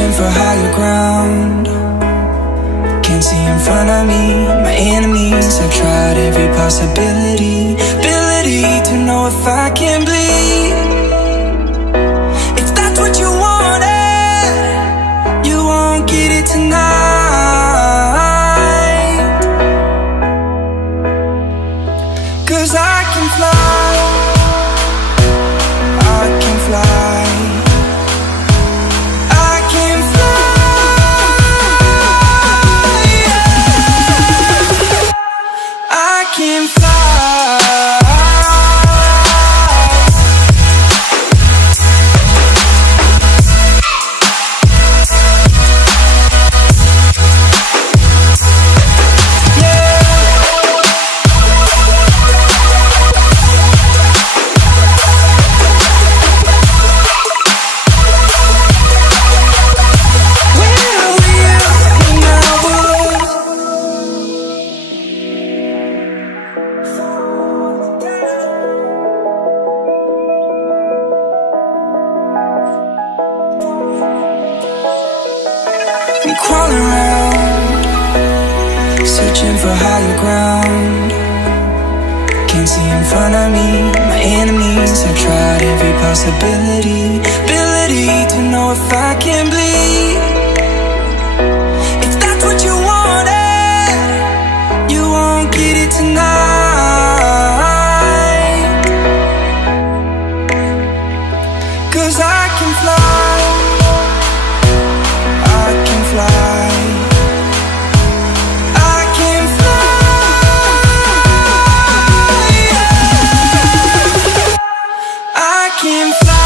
searching for higher ground. Can't see in front of me, my enemies. I've tried every possibility, ability to know if I can bleed. If that's what you wanted, you won't get it tonight. 'Cause I can fly, I can fly, I can fly, yeah. I can fly. I'm crawling around, searching for higher ground. Can't see in front of me, my enemies. I've tried every possibility, ability to know if I can bleed. If that's what you wanted, you won't get it tonight. 'Cause I can fly, I can fly, I can fly, yeah. I can fly.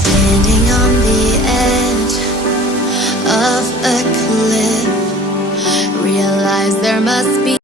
Standing on the edge of a cliff, realize there must be